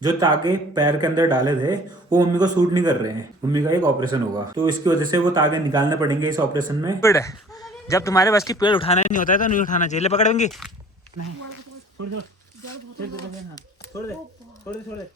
जो तागे पैर के अंदर डाले थे वो मम्मी को सूट नहीं कर रहे हैं। मम्मी का एक ऑपरेशन होगा तो इसकी वजह से वो तागे निकालने पड़ेंगे इस ऑपरेशन में। पेड़ है, जब तुम्हारे बस की पेड़ उठाना ही नहीं होता है तो नहीं उठाना चाहिए। ले पकड़ेंगे नहीं, छोड़ दो, छोड़ दे, छोड़ दे, छोड़ दे।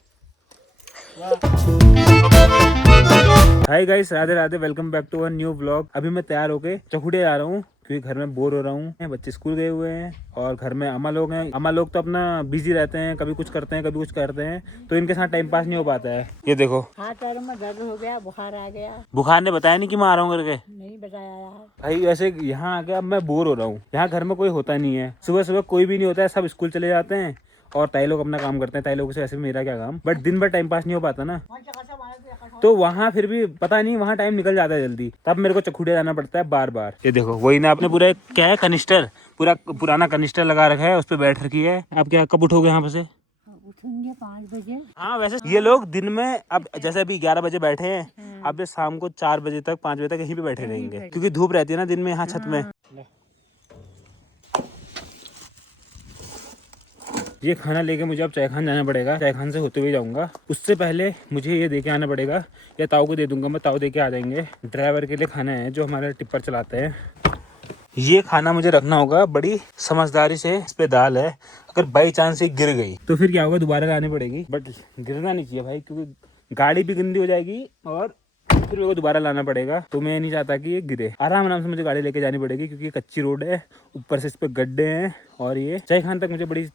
Hi guys, Radhe Radhe, welcome back to a new vlog. अभी मैं तैयार होके चकुड़े जा रहा हूँ क्योंकि घर में बोर हो रहा हूँ। बच्चे स्कूल गए हुए हैं और घर में अम्मा लोग हैं। अम्मा लोग तो अपना बिजी रहते हैं, कभी कुछ करते हैं कभी कुछ करते हैं, तो इनके साथ टाइम पास नहीं हो पाता है। ये देखो हाथ पैरों में दर्द हो गया, बुखार आ गया। बुखार ने बताया नहीं कि मैं आ रहा हूँ करके। नहीं बताया यार भाई वैसे यहाँ आके अब मैं बोर हो रहा हूँ। यहाँ घर में कोई होता नहीं है, सुबह सुबह कोई भी नहीं होता है, सब स्कूल चले जाते हैं और ताई लोग अपना काम करते हैं। ताई लोगों से वैसे भी मेरा क्या काम, बट दिन भर टाइम पास नहीं हो पाता ना, तो वहाँ फिर भी पता नहीं वहाँ टाइम निकल जाता है जल्दी, तब मेरे को चखुड़े जाना पड़ता है बार बार। ये देखो वही ना, आपने पूरा क्या है कनिस्टर, पूरा पुराना कनिस्टर लगा रखा है, उस पर बैठ रखी है। आप क्या कब उठोगे यहाँ पे से? उठेंगे 5 बजे। हाँ वैसे ये लोग दिन में, अब जैसे अभी 11 बजे बैठे हैं, अब ये शाम को 4 बजे तक 5 बजे तक यहीं पे बैठे रहेंगे क्योंकि धूप रहती है ना दिन में यहाँ छत में। ये खाना लेके मुझे अब चाय खान जाना पड़ेगा। चाय खान से होते हुए जाऊंगा, उससे पहले मुझे ये दे के आना पड़ेगा, या ताऊ को दे दूंगा मैं, ताऊ दे के आ जाएंगे। ड्राइवर के लिए खाना है जो हमारे टिप्पर चलाते हैं। ये खाना मुझे रखना होगा बड़ी समझदारी से। इस पे दाल है, अगर बाई चांस ये गिर गई तो फिर क्या होगा, दोबारा लानी पड़ेगी। बट गिरना नहीं चाहिए भाई, क्योंकि गाड़ी भी गंदी हो जाएगी और फिर मेरे को दोबारा लाना पड़ेगा। तो मैं नहीं चाहता कि ये गिरे। आराम आराम से मुझे गाड़ी लेके जानी पड़ेगी क्योंकि ये कच्ची रोड है, ऊपर से इस पे गड्ढे हैं। और ये चाय खान तक मुझे बड़ी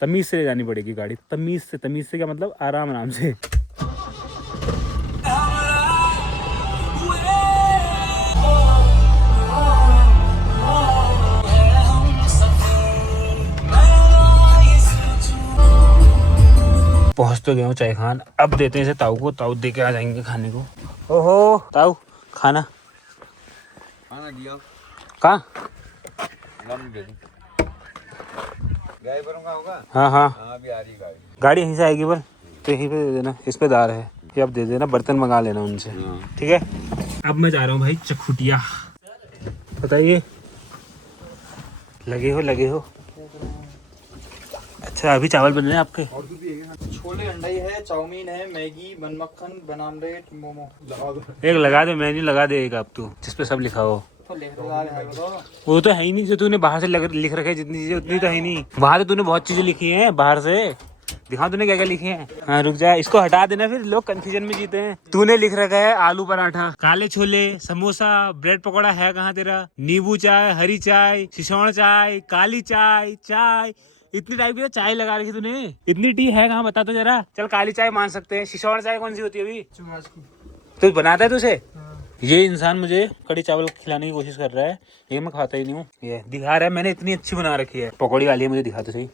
तमीज से ले जानी पड़ेगी गाड़ी। तमीज से क्या मतलब, आराम आराम से। पहुंच तो गया हूँ चाय खान। अब देते हैं इसे ताऊ को, ताऊ दे के आ जाएंगे खाने को। ओहो ताऊ, खाना दिया कहाँ? होगा। हाँ हाँ, अभी आ रही गाड़ी यहीं से आएगी बल, तो यहीं पे दे देना। इस पे दार है, ये अब दे देना, बर्तन मंगा लेना उनसे, ठीक है। अब मैं जा रहा हूँ भाई चखुटिया। बताइए, लगे हो। अच्छा अभी चावल बन रहे हैं आपके? छोले अंडाई है, चाउमीन है, मैगी, बन मक्खन, बन आमलेट, मोमो। एक लगा दे, मेन्यू लगा दे एक, आप तू जिस पे सब लिखा हो। तो लिख लगा रहे हैं तो। वो तो है ही नहीं, जो तूने बाहर से लिख रखे जितनी चीजें उतनी तो है ही नहीं। वहाँ तो तूने बहुत चीजें लिखी हैं बाहर से, दिखा तूने क्या क्या लिखे हैं। हाँ रुक जा, इसको हटा देना, फिर लोग कंफ्यूजन में जीते हैं। तूने लिख रखा है आलू पराठा, काले छोले, समोसा, ब्रेड पकौड़ा है कहाँ तेरा, नींबू चाय, हरी चाय, सिसौन चाय, काली चाय, चाय, इतनी टाइप की चाय लगा रखी तूने। इतनी टी है कहाँ बता तो जरा। चल काली चाय मान सकते हैं, सिसौन चाय कौन सी होती है अभी? तू बनाता है तुझे? ये इंसान मुझे कड़ी चावल खिलाने की कोशिश कर रहा है, लेकिन मैं खाता ही नहीं हूँ। ये दिखा रहा है मैंने इतनी अच्छी बना रखी है, पकौड़ी वाली है, मुझे दिखा तो सही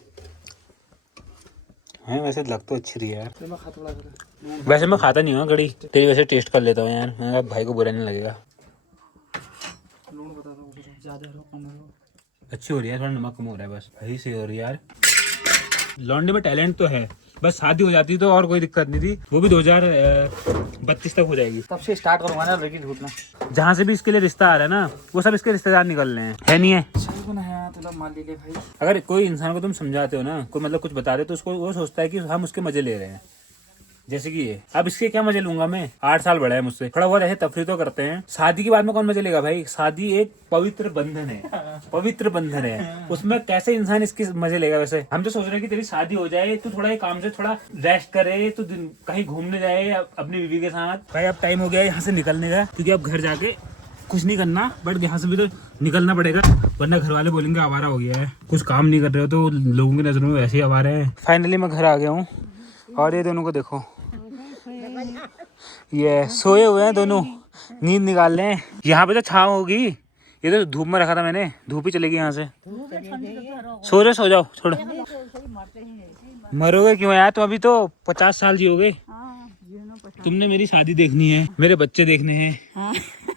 है। वैसे लग तो अच्छी रही है यार। वैसे मैं खाता नहीं हूँ कड़ी, तेरी वैसे टेस्ट कर लेता हूँ यार, मैंने कहा भाई को बुरा नहीं लगेगा। अच्छी हो रही है, थोड़ा नमक कम हो रहा है बस, सही से हो रही है यार। लौंडे में टैलेंट तो है, बस शादी हो जाती तो और कोई दिक्कत नहीं थी, वो भी 2032 तक हो जाएगी। तब से स्टार्ट करूंगा ना लड़की ढूंढना। जहाँ से भी इसके लिए रिश्ता आ रहा है ना, वो सब इसके रिश्तेदार निकल रहे हैं, है नहीं है? सही बना है तो मान लीजिए भाई। अगर कोई इंसान को तुम समझाते हो ना, कोई मतलब कुछ बता दे, तो उसको वो सोचता है कि हम उसके मजे ले रहे हैं। जैसे कि ये, अब इसके क्या मजे लूंगा मैं? 8 साल बड़ा है मुझसे, थोड़ा बहुत ऐसे तफरी तो करते हैं। शादी के बाद में कौन मजे लेगा भाई? शादी एक पवित्र बंधन है, पवित्र बंधन है, उसमें कैसे इंसान इसके मजे लेगा? वैसे हम तो सोच रहे हैं कि तेरी शादी हो जाए, तू थोड़ा काम से थोड़ा रेस्ट करे, तू कहीं घूमने जाए अपनी बीवी के साथ। भाई अब टाइम हो गया यहाँ से निकलने का, क्योंकि अब घर जाके कुछ नहीं करना, बट यहाँ से भी तो निकलना पड़ेगा, वरना घर वाले बोलेंगे आवारा हो गया है, कुछ काम नहीं कर रहे हो, तो लोगों की नजरों में वैसे ही आवारा है। फाइनली मैं घर आ गया हूँ और ये दोनों को देखो, ये सोए हुए हैं दोनों, नींद निकाल रहे हैं। यहाँ पे तो छाँव होगी, ये तो धूप में रखा था मैंने, धूप ही चलेगी यहाँ से। सो जाओ, छोड़ो। मरोगे क्यों यार, तुम अभी तो 50 साल जियोगे। तुमने मेरी शादी देखनी है, मेरे बच्चे देखने हैं,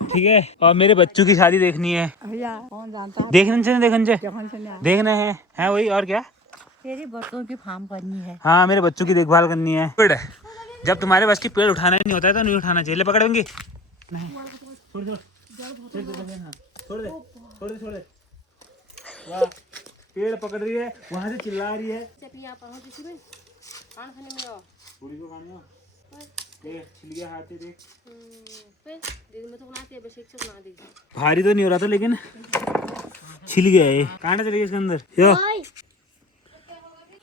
ठीक है, और मेरे बच्चों की शादी देखनी है। देखना है वही, और क्या? तेरे बच्चों की फार्म करनी है। हाँ मेरे बच्चों की देखभाल करनी है। पेड़ है, जब तुम्हारे बस की पेड़ उठाना ही नहीं होता है तो नहीं उठाना चाहिए। ले पकड़ेंगे नहीं, छोड़ दो, छोड़ दे। वाह, पेड़ पकड़ रही है, वहां से चिल्ला रही है। पूरी को खानी हो देख छिल गया हाथ ही देख भारी तो नहीं हो रहा था लेकिन छिल गया ये कांटा चले गया इसके अंदर यो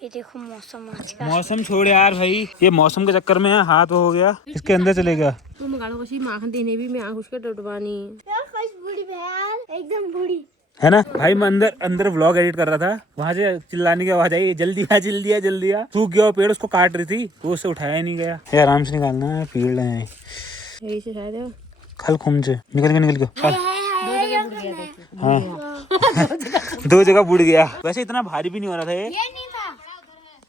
ये देखो मौसम आज का। मौसम छोड़ यार भाई ये मौसम के चक्कर में हाथ हो गया इसके अंदर चले गया तू मगाड़ो कशी माखन देने भी मैं आंख उसके टटवानी यार फर्स्ट बूढ़ी भैया एकदम बूढ़ी है ना भाई मैं अंदर अंदर व्लॉग एडिट कर रहा था वहां से चिल्लाने की आवाज आई जल्दी आ जल्दी आ जल्दी आ सूख गया वो पेड़ उसको काट रही थी वो उससे उठाया नहीं गया ये आराम से निकालना है पीड़ है यही से शायद खल खुम से निकल गया खल हाँ 2 जगह बुड़ गया वैसे इतना भारी भी नहीं हो रहा था ये नहीं था।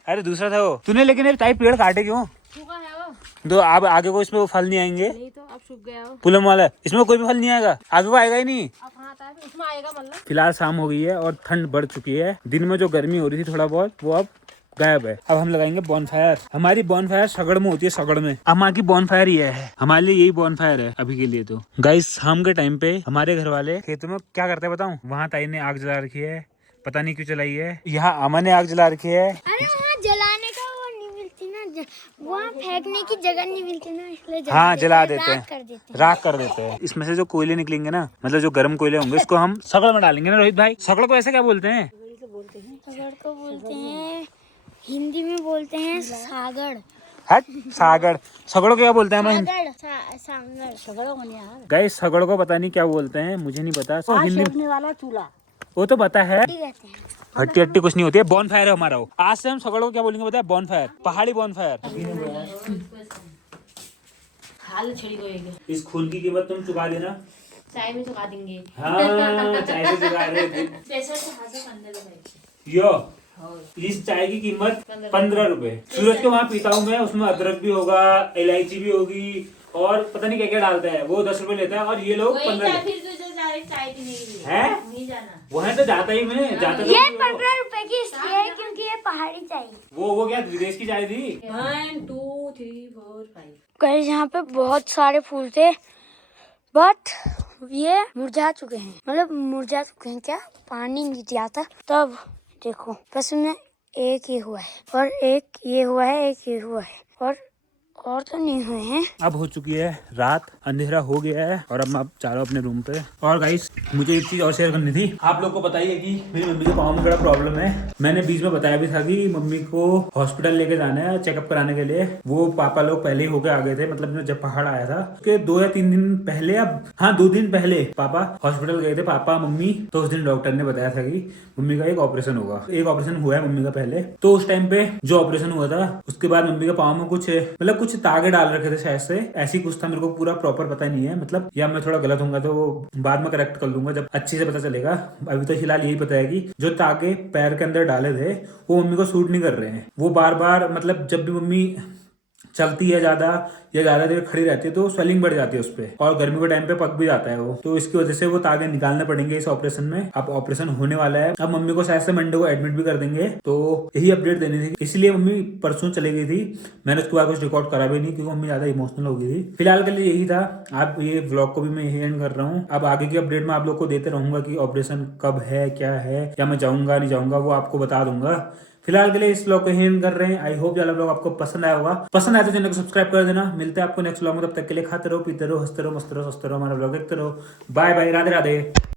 अरे दूसरा था वो तूने लेकिन ये टाइप पेड़ काटे क्यों सूखा है वो तो अब आगे को इसमें वो फल नहीं आएंगे नहीं तो अब सूख गया वो पुलम वाला इसमें कोई भी फल नहीं आएगा आगे को आएगा ही नहीं अब कहाँ आता है उसमें आएगा मतलब फिलहाल शाम हो गई है और ठंड बढ़ चुकी है दिन में जो गर्मी हो रही थी थोड़ा बहुत वो अब गायब है अब हम लगाएंगे बॉनफायर हमारी बॉनफायर सगड़ में होती है सगड़ में अम्मा की बॉनफायर ये है हमारे लिए यही बॉनफायर है अभी के लिए तो गाइस शाम के टाइम पे हमारे घर वाले खेतों में क्या करते हैं बताऊं वहाँ ताई ने आग जला रखी है पता नहीं क्यों चलाई है यहाँ अम्मा ने आग जला रखी है अरे वहाँ जलाने का वो नहीं मिलती ना वहाँ फेंकने की जगह नहीं मिलती ना इसलिए हाँ जला देते राख कर हैं देते हैं। राख कर देते हैं इसमें से जो कोयले निकलेंगे ना मतलब जो गर्म कोयले होंगे इसको हम सगड़ में डालेंगे ना रोहित भाई सगड़ को ऐसे क्या बोलते हैं सागड़ को बोलते हैं हिंदी में बोलते हैं सागड़ हट सागड़ सगड़ को क्या बोलते हैं हम सागड़ सगड़ों में यार गाइस सगड़ को पता नहीं क्या बोलते हैं मुझे नहीं पता तो हिंदी सेकने वाला चूल्हा वो तो पता है कहते हैं। हट्टी हट्टी कुछ नहीं होती है बॉन फायर है हमारा वो आज से हम सगड़ को क्या बोलेंगे पता है बॉन फायर पहाड़ी बॉन फायर हाल छड़ी को इस खून की कीमत तुम चुका देना चाय में चुका देंगे हाँ चाय से चुका रहे थे पैसा से हाथ से कंधे लगाए यो इस चाय की कीमत 15 रुपए सूरज के वहाँ पीता हूँ मैं उसमें अदरक भी होगा इलायची भी होगी और पता नहीं क्या क्या डालता है वो 10 रुपए लेता है और ये लोग 15 फिर तो जो जा रहे चाय पीने के लिए है नहीं जाना वहाँ तो जाता ही मैं जाता ये तो 15 रुपए की इसलिए है क्योंकि ये पहाड़ी चाहिए। वो क्या विदेश की चाय थी 1 2 3 4 5 गाइस यहाँ पे बहुत सारे फूल थे बट ये मुरझा चुके हैं मतलब मुरझा चुके हैं क्या पानी नहीं दिया था तब देखो बस में एक ये हुआ है और एक ये हुआ है एक ये हुआ है और तो नहीं हुए हैं। अब हो चुकी है रात अंधेरा हो गया है और अब मैं चारों अपने रूम पे और गाइस मुझे एक चीज और शेयर करनी थी आप लोग को बताइए कि मेरी मम्मी के पाँव में बड़ा प्रॉब्लम है मैंने बीच में बताया भी था कि मम्मी को हॉस्पिटल लेके जाना है चेकअप कराने के लिए वो पापा लोग पहले ही होके आ गए थे मतलब जब पहाड़ आया था उसके 2 या 3 दिन पहले अब हाँ 2 दिन पहले पापा हॉस्पिटल गए थे पापा मम्मी तो उस दिन डॉक्टर ने बताया था कि मम्मी का एक ऑपरेशन होगा एक ऑपरेशन हुआ है मम्मी का पहले तो उस टाइम पे जो ऑपरेशन हुआ था उसके बाद मम्मी के पाँव में कुछ मतलब कुछ तागे डाल रखे थे शायद से ऐसी कुछ था मेरे को पूरा प्रॉपर पता नहीं है मतलब या मैं थोड़ा गलत होऊंगा तो वो बाद में करेक्ट कर लूंगा जब अच्छे से पता चलेगा अभी तो फिलहाल यही पता है कि जो तागे पैर के अंदर डाले थे वो मम्मी को सूट नहीं कर रहे हैं वो बार बार मतलब जब भी मम्मी चलती है ज्यादा या ज्यादा देर खड़ी रहती है तो स्वेलिंग बढ़ जाती है उस पर और गर्मी के टाइम पे पक भी जाता है वो तो इसकी वजह से वो तागे निकालने पड़ेंगे इस ऑपरेशन में अब ऑपरेशन होने वाला है अब मम्मी को शायद से मंडे को एडमिट भी कर देंगे तो यही अपडेट देनी थी इसलिए मम्मी परसों चली गई थी मैंने उसके बाद कुछ रिकॉर्ड करा भी नहीं क्योंकि मम्मी ज्यादा इमोशनल हो गई थी फिलहाल के लिए यही था आप ये व्लॉग को भी मैं यही एंड कर रहा हूँ अब आगे की अपडेट मैं आप लोग को देते रहूंगा कि ऑपरेशन कब है क्या है या मैं जाऊंगा नहीं जाऊंगा वो आपको बता दूंगा फिलहाल के लिए इस व्लॉग को यही कर रहे हैं आई होप ये व्लॉग आपको पसंद आया होगा पसंद आया तो चैनल को सब्सक्राइब कर देना मिलते हैं आपको नेक्स्ट व्लॉग में तब तक के लिए खाते रहो पीते रहो हंसते रहो मस्त रहो स्वस्थ रहो हमारा व्लॉग देखते रहो बाय बाय राधे राधे।